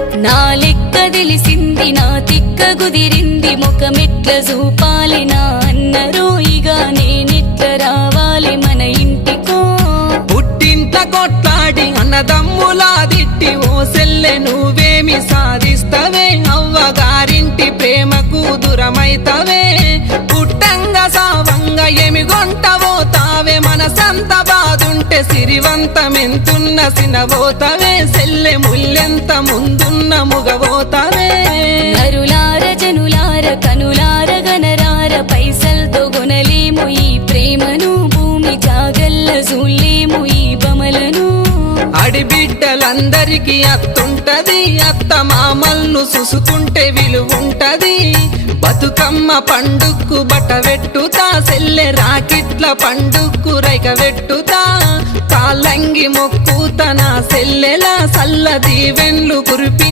నా లెక్క తెలిసింది నా తిక్క కుదిరింది ముఖమెట్ల చూపాలి నా అన్నరో ఇక నేనెట్ల రావాలి మన ఇంటికో పుట్టింట్ల కొట్లాడి అన్నదమ్ములా దిట్టి ఓ సెల్లె నువ్వేమి సాధిస్తవే అవ్వగారింటి ప్రేమకు దూరమైతవే పుట్టంగా సావంగా ఏమి గొంటవో తావే మనసంత బాదుంటే సిరివంతమెంతున్న సినబోతవే సెల్లె ముల్లెంత ముందున్న ముగబోతవే నరులార జనులార కనులార గనరార పైసల్తో కొనలేము ఈ ప్రేమను భూమి జాగల్ల చూడలేము ఈ బమలను అడిబిడ్డలందరికీ అత్తుంటది అత్త మామల్ను చూసుకుంటే విలువుంటది బతుకమ్మ పండుక్కు బట్ట వెట్టుతా సెల్లె రాకిట్ల పండుక్కు రైక వెట్టుతా కాలంగి మొక్కుతా నా సెల్లెల సల్ల దీవెన్లు కురిపి